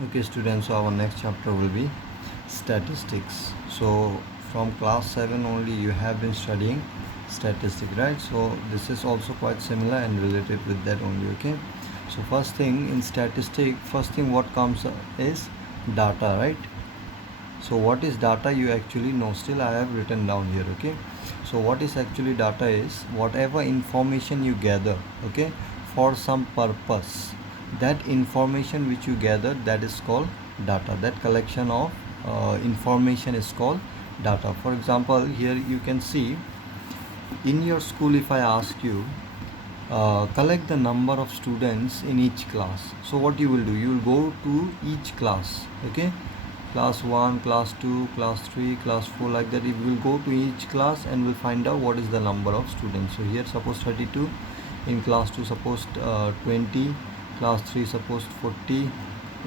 Okay, students, so our next chapter will be statistics. So from class 7 only you have been studying statistics, right? So this is also quite similar and related with that only, okay? So first thing in statistics, first thing what comes is data, right? So what is data you actually know, still I have written down here, okay? So what is actually data is whatever information you gather, okay, for some purpose. That information which you gather, that is called data. That collection of information is called data. For example, here you can see in your school, if I ask you collect the number of students in each class, so what you will do, you will go to each class, okay, class 1, class 2, class 3, class 4, like that. If we will go to each class and we'll find out what is the number of students. So here suppose 32, in class 2 suppose 20, class 3 suppose 40,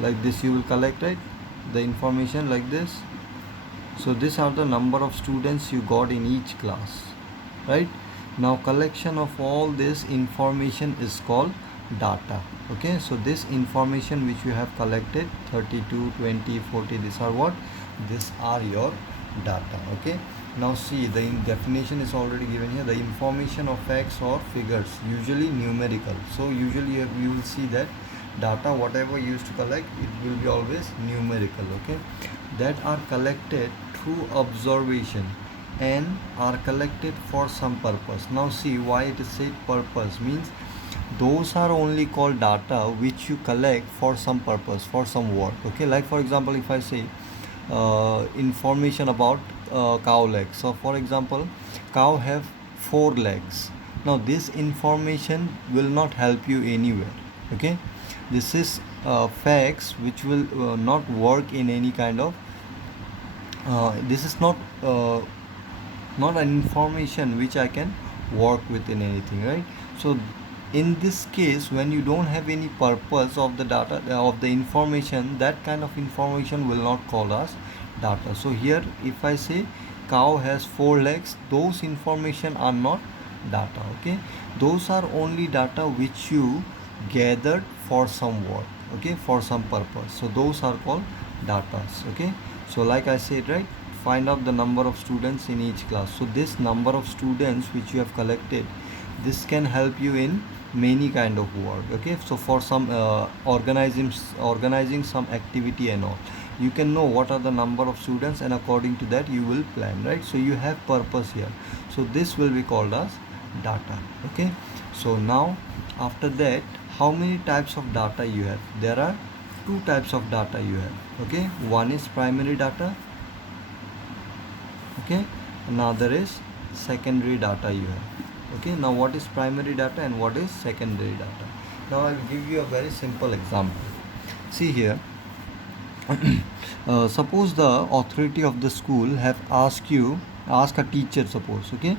like this you will collect, right, the information like this. So these are the number of students you got in each class, right? Now collection of all this information is called data, okay? So this information which you have collected, 32, 20, 40, these are what? These are your data, okay? Now see, the definition is already given here. The information of facts or figures, usually numerical. So usually you will see that data, whatever you used to collect, it will be always numerical, okay, that are collected through observation and are collected for some purpose. Now see why it is said purpose, means those are only called data which you collect for some purpose, for some work, okay? Like for example, if I say information about cow legs. So for example, cow have 4 legs. Now this information will not help you anywhere, okay? This is facts which will not work in any kind of this is not an information which I can work with in anything, right? So in this case, when you don't have any purpose of the data of the information, that kind of information will not call us data. So here if I say cow has 4 legs, those information are not data, okay? Those are only data which you gathered for some work, okay, for some purpose. So those are called data, okay? So like I said, right, find out the number of students in each class. So this number of students which you have collected, this can help you in many kind of work, okay? So for some organizing some activity and all, you can know what are the number of students, and according to that you will plan, right? So you have purpose here. So this will be called as data, okay? So now after that, how many types of data you have? There are 2 types of data you have, okay? One is primary data, okay, another is secondary data you have, okay? Now what is primary data and what is secondary data? Now I will give you a very simple example. See here, suppose the authority of the school have ask a teacher, suppose, okay,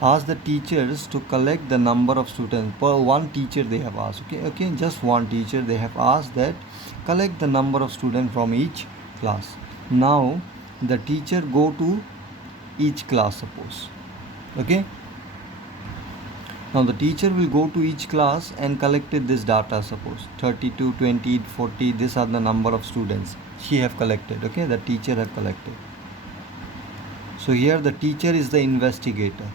ask the teachers to collect the number of students. Per one teacher they have asked, okay, just one teacher they have asked that collect the number of students from each class. Now the teacher go to each class, suppose, okay. Now the teacher will go to each class and collected this data, suppose 32, 20, 40, these are the number of students she have collected, okay, the teacher have collected. So here the teacher is the investigator.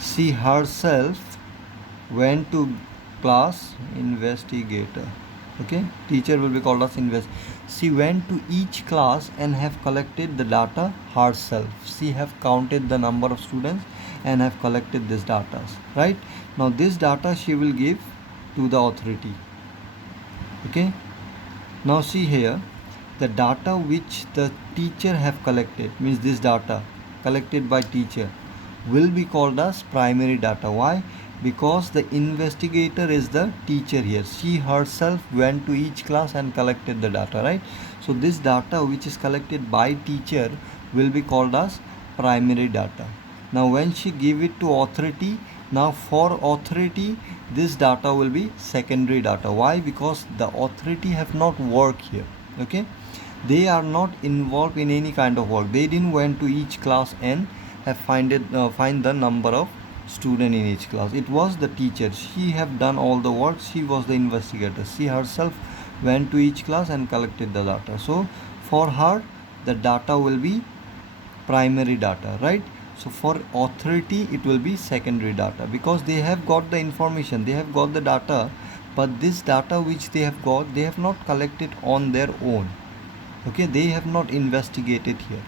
She herself went to class, investigator, okay, teacher will be called as she went to each class and have collected the data herself. She have counted the number of students and have collected this data, right? Now this data she will give to the authority, okay. Now see here, the data which the teacher have collected, means this data collected by teacher, will be called as primary data. Why? Because the investigator is the teacher here. She herself went to each class and collected the data, right? So this data which is collected by teacher will be called as primary data. Now when she give it to authority, now for authority this data will be secondary data. Why? Because the authority have not worked here, okay, they are not involved in any kind of work. They didn't went to each class and have find the number of student in each class. It was the teacher. She have done all the work. She was the investigator. She herself went to each class and collected the data. So for her, the data will be primary data, right? So for authority, it will be secondary data, because they have got the information, they have got the data, but this data which they have got, they have not collected on their own. Okay, they have not investigated here,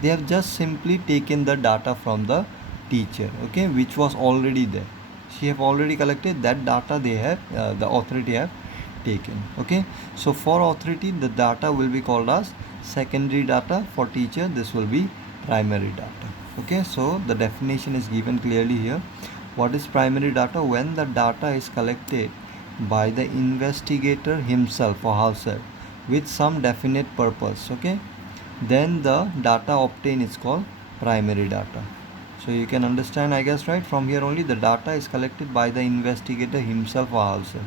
they have just simply taken the data from the teacher, okay, which was already there. She have already collected that data, they have the authority have taken. Okay, so for authority, the data will be called as secondary data. For teacher, this will be primary data. Okay, so the definition is given clearly here. What is primary data? When the data is collected by the investigator himself or herself with some definite purpose, okay, then the data obtained is called primary data. So you can understand, I guess, right? From here only, the data is collected by the investigator himself or herself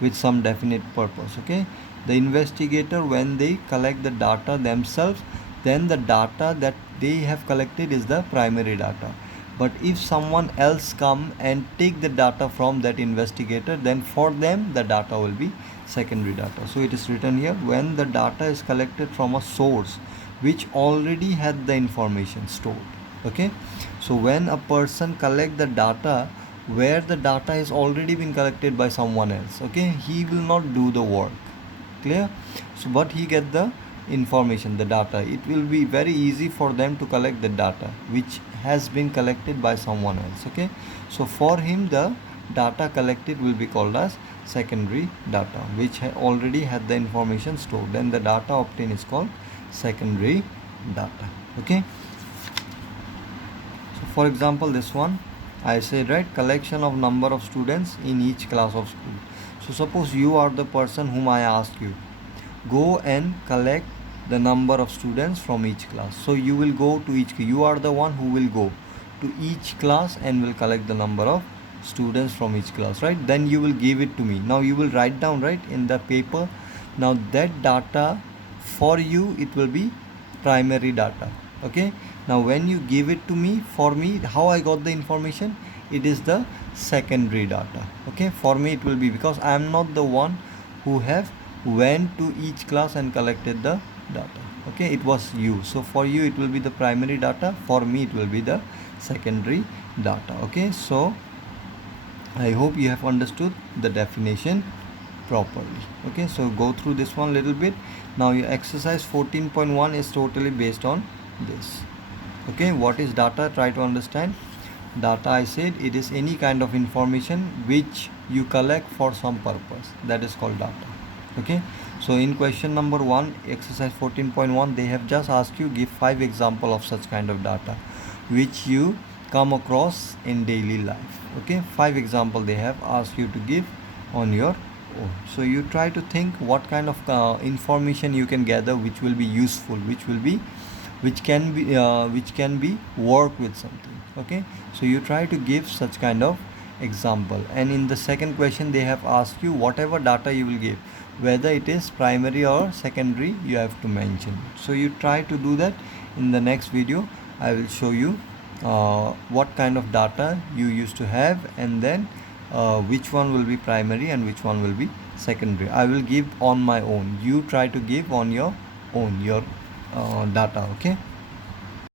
with some definite purpose. Okay, the investigator, when they collect the data themselves, then the data that they have collected is the primary data. But if someone else come and take the data from that investigator, then for them the data will be secondary data. So it is written here, when the data is collected from a source which already had the information stored. Okay, so when a person collect the data where the data has already been collected by someone else, okay, he will not do the work. Clear? So but he get the information, the data, it will be very easy for them to collect the data which has been collected by someone else. Okay, so for him, the data collected will be called as secondary data, which already had the information stored. Then the data obtained is called secondary data. Okay, so for example, this one I said, right, collection of number of students in each class of school. So suppose you are the person whom I ask you, go and collect the number of students from each class. So you will go to each, you are the one who will go to each class and will collect the number of students from each class, right? Then you will give it to me. Now you will write down, right, in the paper. Now that data for you, it will be primary data. Okay, now when you give it to me, for me, how I got the information, it is the secondary data. Okay, for me it will be, because I am not the one who have went to each class and collected the data. Okay, it was you. So for you it will be the primary data, for me it will be the secondary data. Okay, so I hope you have understood the definition properly. Okay, so go through this one little bit. Now your exercise 14.1 is totally based on this. Okay, what is data? Try to understand. Data, I said, it is any kind of information which you collect for some purpose, that is called data. Okay, so in question number 1, exercise 14.1, they have just asked you give 5 example of such kind of data which you come across in daily life. Okay, 5 example they have asked you to give on your own. So you try to think what kind of information you can gather which will be useful, which can be work with something. Okay, so you try to give such kind of example. And in the second question, they have asked you whatever data you will give, whether it is primary or secondary, you have to mention. So you try to do that. In the next video I will show you what kind of data you used to have, and then which one will be primary and which one will be secondary. I will give on my own, you try to give on your own your data. Okay.